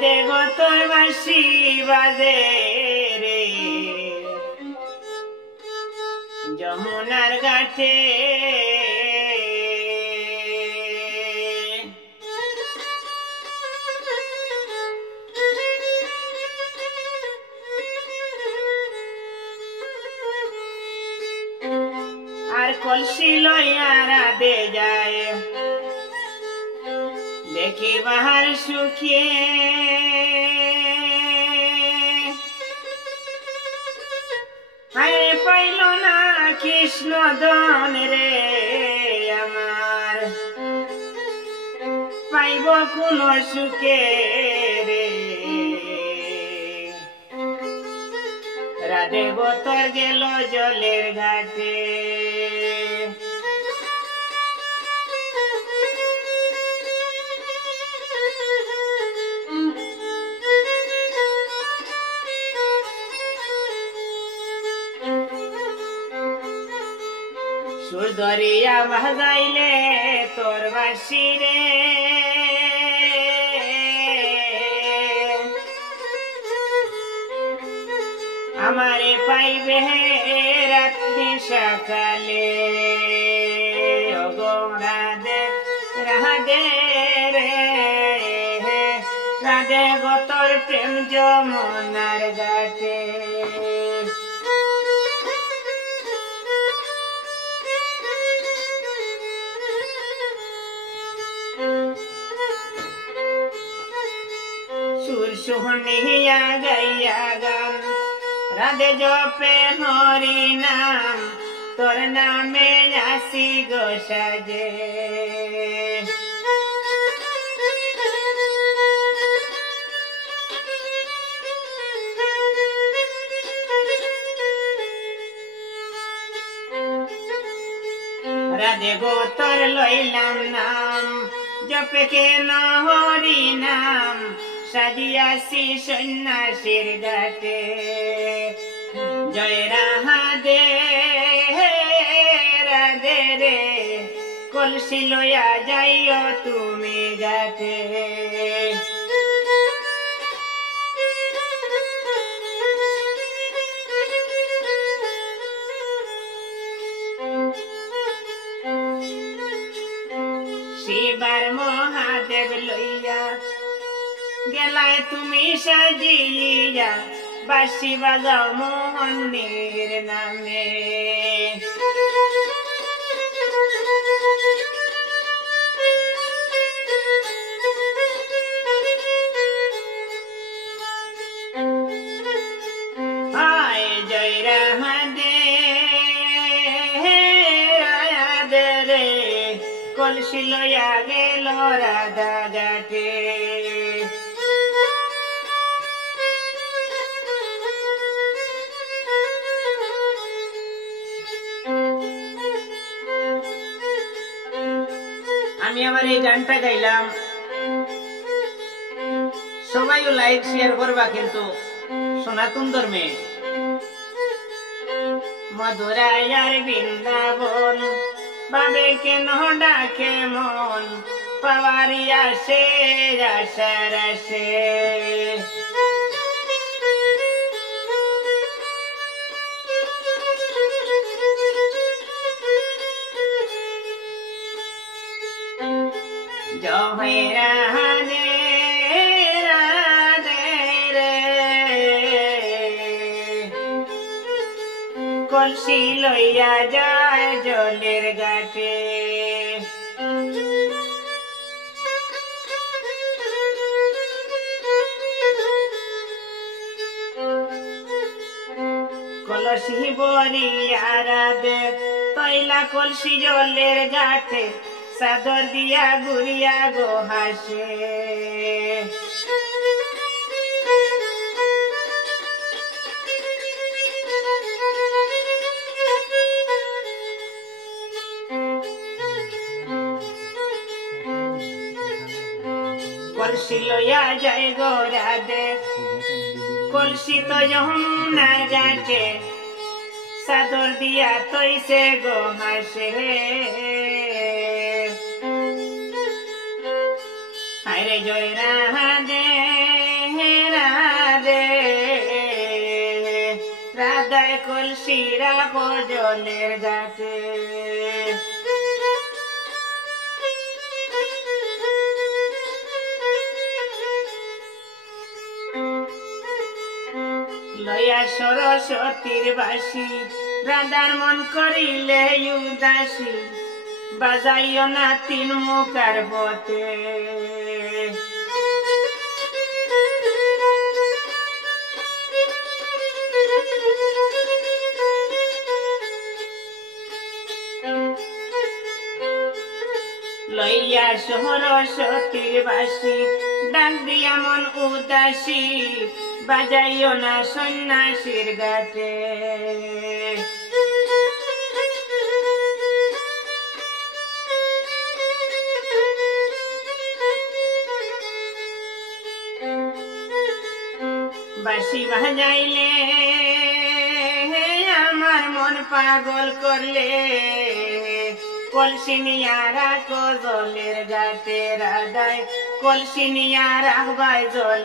রাধে গো তোর বাঁশি বাজে রে যমুনার ঘাটে আর কলসি লইয়া রাধে যায় দেখি বাহার সুখে হায় পাইল না কৃষ্ণ দন রে আমার পাইব কোন সুখে রে রাধে গো তোর গেল জলের ঘাটে সুর ধরিয়া বাজাইলে তোর বাঁশি রে আমারে পাইবে রাত্রি সকালে ওগো রাধে রাধে রে রাধে গো তোর প্রেম যমুনার ঘাটে সুর শুনিয়া গাইয়া গান রাধে জপে হরি নাম তোর নামে আসি গো সাজে রাধে গো তোর লইলাম নাম জপে কেন হরি নাম সাজিয়াছি সন্ন্যাসীর ঘাটে জয় রাধে রাধে রে কলসি লইয়া যাইও তুমি ঘাটে শিবার মহাদেব লইয়া গেলায় তুমি সাজিয়া বাঁশি বাজাও মোহনের নামে হায় জয় রাধে রাধে রে কলসি লইয়া গেল রাধা ঘাটে আমি আমার এই গানটা গাইলাম সবাইও লাইক শেয়ার করবা কিন্তু সনাতন ধর্মে মধুরায় আর বৃন্দাবন বাবে কেন ডাকে মন পাওয়ারি আসে আশার আসে জয় রাধে রাধে রে কলসি লইয়া যায় জলের ঘাটে কলসি বরিয়া রাধে তৈলা কলসি জলের ঘাটে চাদর দিয়া ঘুরিয়া গো হাসে কলসি লইয়া যায় গো রাধে কলসি তো যমুনার ঘাটে চাদর দিয়া তৈছে গো হাসে হায় রে জয় রাধে বাঁশিরা জলের ঘাটে। লয়া সরস্বতীর বাঁশি রাধার মন করিলে উদাসী, বাজাইও না তিন মুখার পথে। লইয়া সরস্বতীর বাঁশি ডাক দিয়া মন উদাসী, বাজাইও না সন্ন্যাসীর ঘাটে। বাঁশি বাজাইলে আমার মন পাগল করলে, কলসি নিয়া রাখো জলের ঘাটে রাধায়, কলসি নিয়া রাখবাই জল।